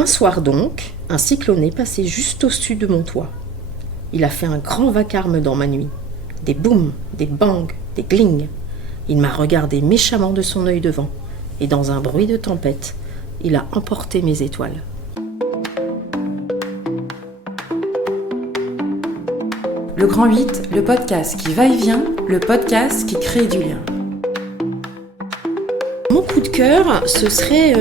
Un soir donc, un cyclone est passé juste au-dessus de mon toit. Il a fait un grand vacarme dans ma nuit. Des boums, des bangs, des glings. Il m'a regardé méchamment de son œil devant, et dans un bruit de tempête, il a emporté mes étoiles. Le Grand 8, le podcast qui va et vient, le podcast qui crée du lien. Mon coup de cœur, ce serait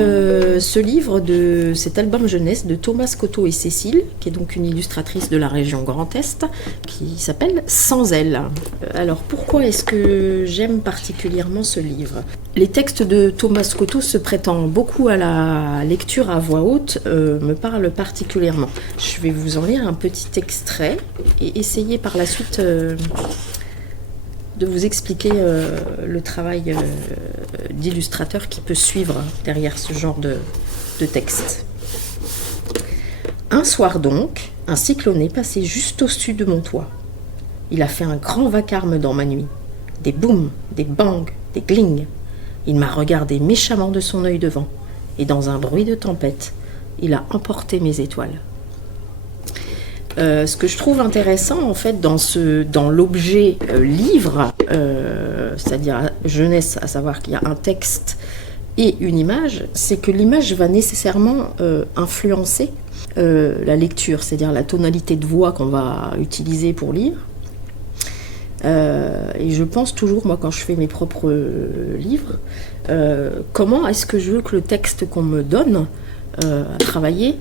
ce livre de cet album jeunesse de Thomas Coteau et Cécile, qui est donc une illustratrice de la région Grand Est, qui s'appelle Sans elle. Alors pourquoi est-ce que j'aime particulièrement ce livre ? Les textes de Thomas Coteau se prêtant beaucoup à la lecture à voix haute me parlent particulièrement. Je vais vous en lire un petit extrait et essayer par la suite de vous expliquer le travail d'illustrateur qui peut suivre derrière ce genre de texte. Un soir donc, un cyclone est passé juste au-dessus de mon toit. Il a fait un grand vacarme dans ma nuit. Des boums, des bangs, des glings. Il m'a regardé méchamment de son œil devant, et dans un bruit de tempête, il a emporté mes étoiles. Ce que je trouve intéressant en fait dans l'objet livre, c'est-à-dire jeunesse, à savoir qu'il y a un texte et une image, c'est que l'image va nécessairement influencer la lecture, c'est-à-dire la tonalité de voix qu'on va utiliser pour lire. Et je pense toujours, moi, quand je fais mes propres livres, comment est-ce que je veux que le texte qu'on me donne à travailler,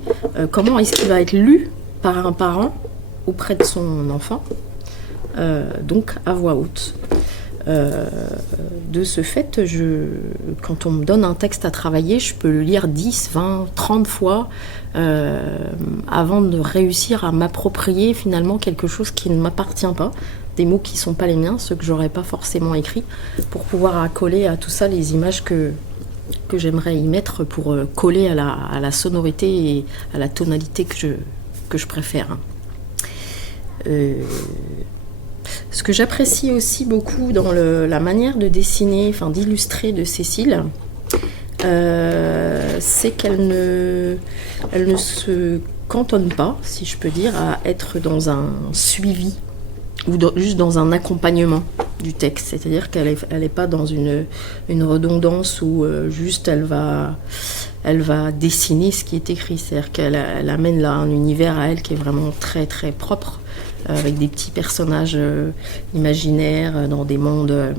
comment est-ce qu'il va être lu par un parent auprès de son enfant, donc à voix haute. De ce fait, quand on me donne un texte à travailler, je peux le lire 10, 20, 30 fois avant de réussir à m'approprier finalement quelque chose qui ne m'appartient pas, des mots qui ne sont pas les miens, ceux que je n'aurais pas forcément écrits, pour pouvoir accoler à tout ça les images que j'aimerais y mettre pour coller à la sonorité et à la tonalité que je préfère. Ce que j'apprécie aussi beaucoup dans la manière de dessiner, enfin d'illustrer de Cécile, c'est qu'elle ne se cantonne pas, si je peux dire, à être dans un suivi ou juste dans un accompagnement du texte. C'est-à-dire qu'elle est pas dans une redondance où juste elle va dessiner ce qui est écrit. C'est-à-dire qu'elle amène là un univers à elle qui est vraiment très très propre, avec des petits personnages imaginaires dans des mondes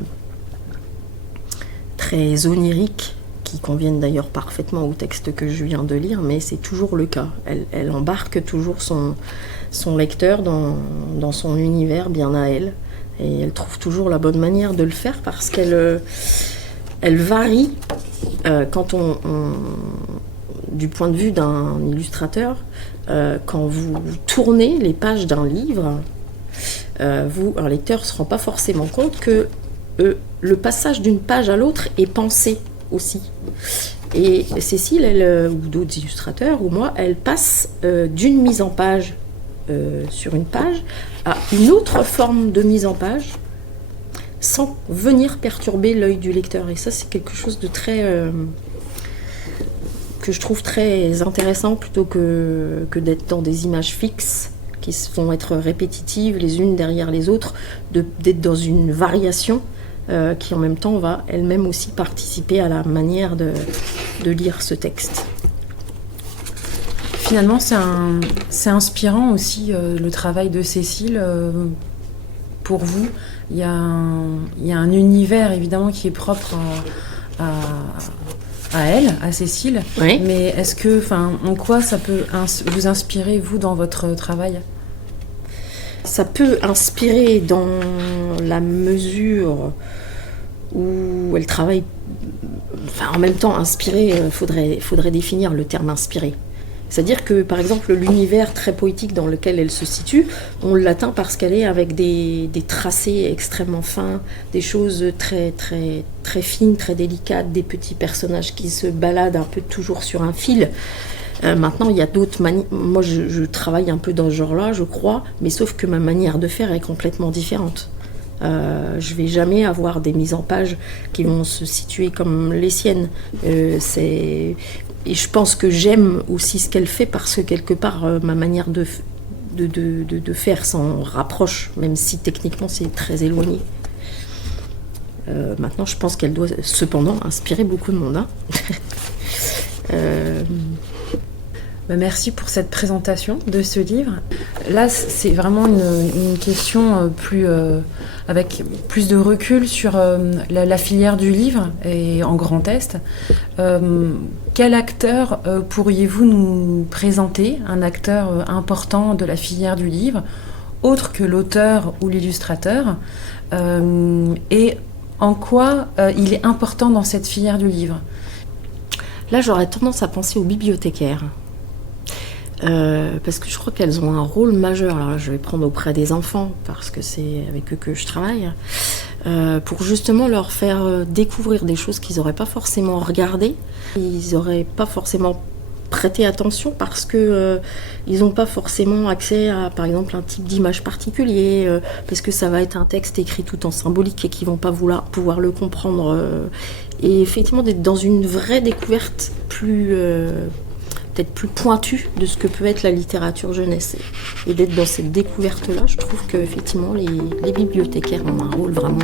très oniriques, qui conviennent d'ailleurs parfaitement au texte que je viens de lire, mais c'est toujours le cas. Elle embarque toujours son lecteur dans son univers bien à elle, et elle trouve toujours la bonne manière de le faire parce qu'elle varie quand du point de vue d'un illustrateur, quand vous tournez les pages d'un livre, un lecteur ne se rend pas forcément compte que le passage d'une page à l'autre est pensé aussi. Et Cécile, ou d'autres illustrateurs, ou moi, elle passe d'une mise en page sur une page à une autre forme de mise en page sans venir perturber l'œil du lecteur. Et ça, c'est quelque chose de très... que je trouve très intéressant plutôt que d'être dans des images fixes qui vont être répétitives les unes derrière les autres, d'être dans une variation qui en même temps va elle-même aussi participer à la manière de lire ce texte. Finalement, c'est inspirant aussi le travail de Cécile pour vous. Il y a un univers évidemment qui est propre à elle, à Cécile. Oui. Mais est-ce que, en quoi ça peut vous inspirer, vous, dans votre travail ? Ça peut inspirer dans la mesure où elle travaille. Enfin, en même temps, inspirer, faudrait définir le terme inspirer. C'est-à-dire que, par exemple, l'univers très poétique dans lequel elle se situe, on l'atteint parce qu'elle est avec des tracés extrêmement fins, des choses très, très, très fines, très délicates, des petits personnages qui se baladent un peu toujours sur un fil. Maintenant, il y a d'autres manières. Moi, je travaille un peu dans ce genre-là, je crois, mais sauf que ma manière de faire est complètement différente. Je vais jamais avoir des mises en page qui vont se situer comme les siennes. Et je pense que j'aime aussi ce qu'elle fait parce que quelque part, ma manière de faire s'en rapproche, même si techniquement c'est très éloigné. Maintenant, je pense qu'elle doit cependant inspirer beaucoup de monde. Hein. Merci pour cette présentation de ce livre. Là, c'est vraiment une question avec plus de recul sur la filière du livre et en Grand Est. Quel acteur pourriez-vous nous présenter, un acteur important de la filière du livre, autre que l'auteur ou l'illustrateur, et en quoi il est important dans cette filière du livre? Là, j'aurais tendance à penser aux bibliothécaires. Parce que je crois qu'elles ont un rôle majeur. Alors là, je vais prendre auprès des enfants, parce que c'est avec eux que je travaille, pour justement leur faire découvrir des choses qu'ils n'auraient pas forcément regardées. Ils n'auraient pas forcément prêté attention parce que ils n'ont pas forcément accès à, par exemple, un type d'image particulier, parce que ça va être un texte écrit tout en symbolique et qu'ils ne vont pas pouvoir le comprendre. Et effectivement, d'être dans une vraie découverte peut-être plus pointue de ce que peut être la littérature jeunesse. Et d'être dans cette découverte-là, je trouve qu'effectivement, les bibliothécaires ont un rôle vraiment